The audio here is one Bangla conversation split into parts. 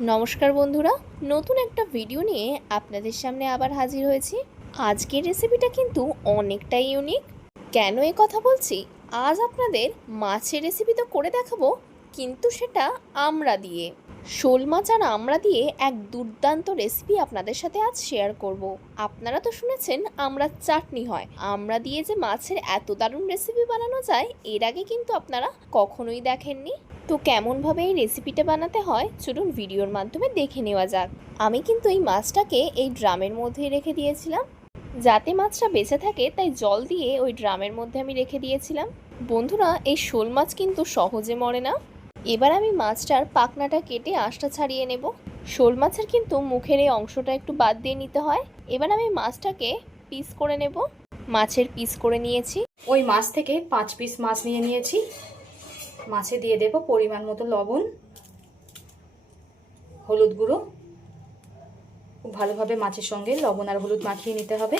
নমস্কার বন্ধুরা, নতুন একটা ভিডিও নিয়ে আপনাদের সামনে আবার হাজির হয়েছি। আজকের রেসিপিটা কিন্তু অনেকটাই ইউনিক। কেন এ কথা বলছি? আজ আপনাদের মাছের রেসিপি তো করে দেখাবো, কিন্তু সেটা আমড়া দিয়ে। শোল মাছ আর আমড়া দিয়ে এক দুর্দান্ত রেসিপি আপনাদের সাথে আজ শেয়ার করব। আপনারা তো শুনেছেন আমড়ার চাটনি হয়, আমড়া দিয়ে যে মাছের এত দারুণ রেসিপি বানানো যায় এর আগে কিন্তু আপনারা কখনোই দেখেননি। তো কেমনভাবে এই রেসিপিটা বানাতে হয় চলুন ভিডিওর মাধ্যমে দেখে নেওয়া যাক। আমি কিন্তু এই মাছটাকে এই ড্রামের মধ্যেই রেখে দিয়েছিলাম, যাতে মাছটা বেঁচে থাকে তাই জল দিয়ে ওই ড্রামের মধ্যে আমি রেখে দিয়েছিলাম। বন্ধুরা, এই শোল মাছ কিন্তু সহজে মরে না। এবার আমি মাছটার পাখনাটা কেটে আঁশটা ছাড়িয়ে নেব। শোল মাছের কিন্তু মুখের এই অংশটা একটু বাদ দিয়ে নিতে হয়। এবার আমি মাছটাকে পিস করে নেব। মাছের পিস করে নিয়েছি। ওই মাছ থেকে 5 পিস মাছ নিয়ে নিয়েছি। মাছে দিয়ে দেব পরিমাণ মতো লবণ, হলুদ গুঁড়ো। খুব ভালোভাবে মাছের সঙ্গে লবণ আর হলুদ মাখিয়ে নিতে হবে।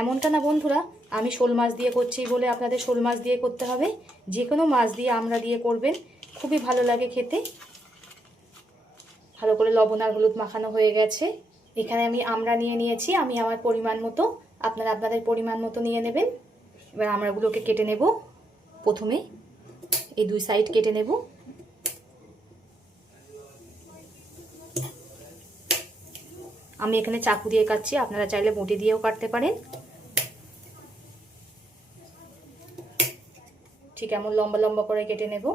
এমনটা না বন্ধুরা, আমি শোল মাছ দিয়ে করছি বলে আপনাদের শোল মাছ দিয়ে করতে হবে। যে কোনো মাছ দিয়ে আমড়া দিয়ে করবেন, খুবই ভালো লাগে খেতে। ভালো করে লবণ আর হলুদ মাখানো হয়ে গেছে। এখানে আমি আমড়া নিয়ে নিয়েছি, আমি আমার পরিমাণ মতো, আপনারা আপনাদের পরিমাণ মতো নিয়ে নেবেন। এবার আমড়াগুলোকে কেটে নেব। প্রথমে এই দুই সাইড কেটে নেব। আমি এখানে চাকু দিয়ে কাটছি, আপনারা চাইলে বটি দিয়েও কাটতে পারেন। ঠিক এমন লম্বা লম্বা করে কেটে নেব।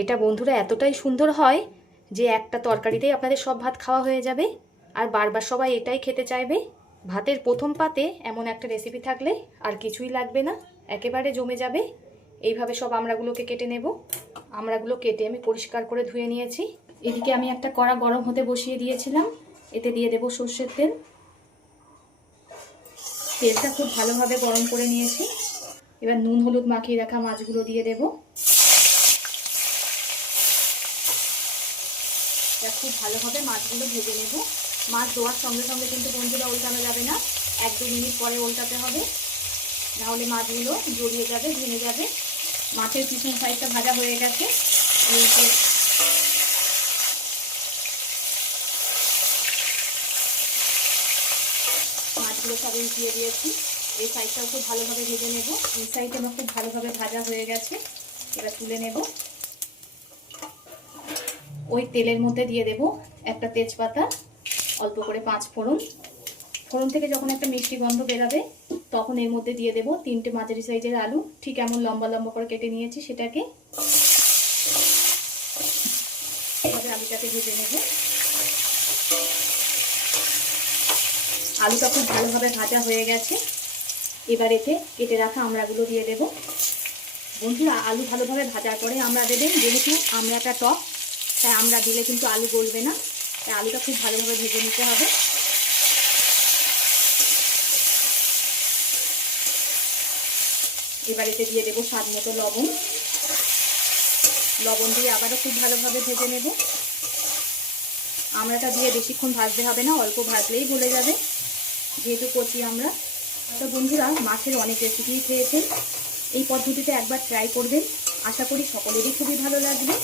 এটা বন্ধুরা এতটাই সুন্দর হয় যে একটা তরকারিতেই আপনাদের সব ভাত খাওয়া হয়ে যাবে, আর বারবার সবাই এটাই খেতে চাইবে। ভাতের প্রথম পাতে এমন একটা রেসিপি থাকলে আর কিছুই লাগবে না, একেবারে জমে যাবে। এইভাবে সব আমড়াগুলোকে কেটে নেব। আমড়াগুলো কেটে আমি পরিষ্কার করে ধুয়ে নিয়েছি। এদিকে আমি একটা কড়া গরম হতে বসিয়ে দিয়েছিলাম, এতে দিয়ে দেব সর্ষের তেল। তেলটা খুব ভালোভাবে গরম করে নিয়েছি। এবার নুন হলুদ মাখিয়ে রাখা মাছগুলো দিয়ে দেব। এটা খুব ভালোভাবে মাছগুলো ভেজে নেব। মাছ দেওয়ার সঙ্গে সঙ্গে কিন্তু বন্ধুরা উল্টানো যাবে না, 1-2 মিনিট পরে উল্টাতে হবে, নাহলে মাছগুলো জড়িয়ে যাবে, ভেঙে যাবে। মাছের পিছন সাইডটা ভাজা হয়ে গেছে। মাছগুলো সব উল্টিয়ে দিয়েছি। এই সাইডটাও খুব ভালোভাবে ভেজে নেব। এই সাইডটা আমার খুব ভালোভাবে ভাজা হয়ে গেছে, এবার তুলে নেব। ওই তেলের মধ্যে দিয়ে দেব একটা তেজপাতা, অল্প করে 5 ফোড়ন। ফোড়ন থেকে যখন একটা মিষ্টি গন্ধ বেরাবে তখন এর মধ্যে দিয়ে দেব 3টে মাঝারি সাইজের আলু, ঠিক এমন লম্বা লম্বা করে কেটে নিয়েছি। সেটাকে আলুটাকে ভেজে নেব। আলুটা খুব ভালোভাবে ভাজা হয়ে গেছে। এবার এতে কেটে রাখা আমড়াগুলো দিয়ে দেব। বন্ধুরা, আলু ভালোভাবে ভাজার পরে আমড়া দেবেন, যেহেতু আমড়াটা টক তাই আমড়া দিলে কিন্তু আলু গলবে না, তাই আলুটা খুব ভালোভাবে ভেজে নিতে হবে। এবার এতে দিয়ে দেবো স্বাদ মতো লবণ। লবণ দিয়ে আবারও খুব ভালোভাবে ভেজে নেব। আমড়াটা দিয়ে বেশিক্ষণ ভাজতে হবে না, অল্প ভাজলেই গলে যাবে, যেহেতু কচি আমড়া। তো বন্ধুরা, মাছের অনেক রেসিপি খেয়েছেন, এই পদ্ধতিতে একবার ট্রাই করবেন, আশা করি সকলেরই খুবই ভালো লাগবে।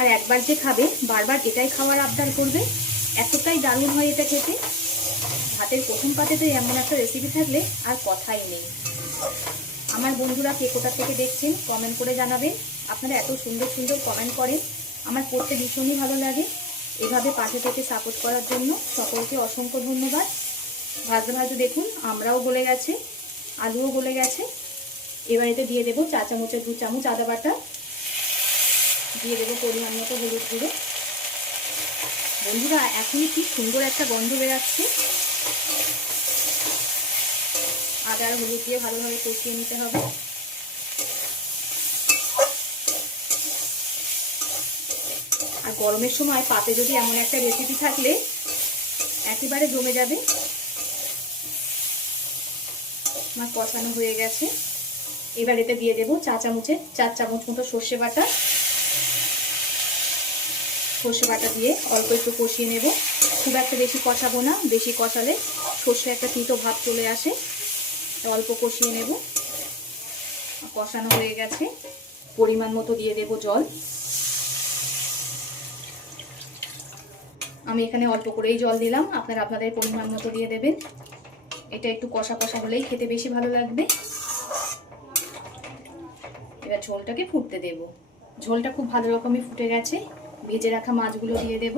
আর একবার যে খাবে বারবার এটাই খাওয়ার আবদার করবে, এতটাই দারুণ হয় এটা খেতে। ভাতের প্রথম পাতেতে এমন একটা রেসিপি থাকলে আর কথাই নেই। আমার বন্ধুরা কে কোথা থেকে দেখছেন কমেন্ট করে জানাবেন। আপনারা এত সুন্দর সুন্দর কমেন্ট করেন, আমার পড়তে ভীষণই ভালো লাগে। এভাবে পাশে থেকে সাপোর্ট করার জন্য সকলকে অসংখ্য ধন্যবাদ। ভাজতে ভাজতে দেখুন আমরাও গলে গেছে, আলুও গলে গেছে। এবার এতে দিয়ে দেবো 4 চামচের 2 চামচ আদা বাটা, দিয়ে দেবো পরিমাণ মতো হলুদ গুঁড়ো। বন্ধুরা, এখনই কি সুন্দর একটা গন্ধ বেরাচ্ছে। আদা আর হলুদ দিয়ে ভালোভাবে কষিয়ে নিতে হবে। আর গরমের সময় পাতে যদি এমন একটা রেসিপি থাকলে একেবারে জমে যাবে। আমার কষানো হয়ে গেছে। এবার এতে দিয়ে দেবো 4 চামচ মতো সর্ষে বাটা। সর্ষে বাটা দিয়ে অল্প একটু কষিয়ে নেব, খুব একটা বেশি কষাবো না, বেশি কষালে সর্ষে একটা তিতো ভাব চলে আসে, অল্প কষিয়ে নেব। কষানো হয়ে গেছে। পরিমাণ মতো দিয়ে দেব জল। আমি এখানে অল্প করেই জল দিলাম, আপনারা আপনাদের পরিমাণ মতো দিয়ে দেবেন। এটা একটু কষা কষা হলেই খেতে বেশি ভালো লাগবে। এবার ঝোলটাকে ফুটতে দেব। ঝোলটা খুব ভালো রকমই ফুটে গেছে। ভেজে রাখা মাছগুলো দিয়ে দেব,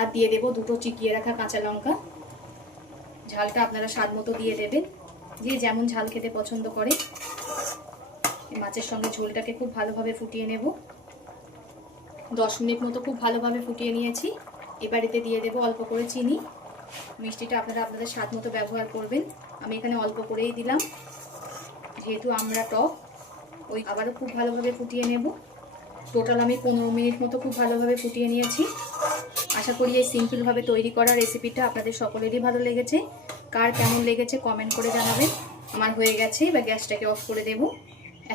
আর দিয়ে দেব দুটো চিকিয়ে রাখা কাঁচা লঙ্কা। ঝালটা আপনারা স্বাদ মতো দিয়ে দেবেন, যে যেমন ঝাল খেতে পছন্দ করে। মাছের সঙ্গে ঝোলটাকে খুব ভালোভাবে ফুটিয়ে নেব। 10 মিনিট মতো খুব ভালোভাবে ফুটিয়ে নিয়েছি। এবার এতে দিয়ে দেব অল্প করে চিনি। মিষ্টিটা আপনারা আপনাদের স্বাদ মতো ব্যবহার করবেন। আমি এখানে অল্প করেই দিলাম, যেহেতু আমরা টক। আবারও খুব ভালোভাবে ফুটিয়ে নেব। টোটাল আমি 15 মিনিট মতো খুব ভালোভাবে ফুটিয়ে নিয়েছি। আশা করি এই সিম্পলভাবে তৈরি করা রেসিপিটা আপনাদের সকলেরই ভালো লেগেছে। কার কেমন লেগেছে কমেন্ট করে জানাবেন। আমার হয়ে গেছে, এবার গ্যাসটাকে অফ করে দেব।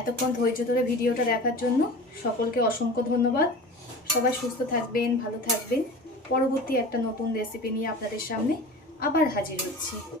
এতক্ষণ ধৈর্য ধরে ভিডিওটা দেখার জন্য সকলকে অসংখ্য ধন্যবাদ। সবাই সুস্থ থাকবেন, ভালো থাকবেন। পরবর্তী একটা নতুন রেসিপি নিয়ে আপনাদের সামনে আবার হাজির হচ্ছি।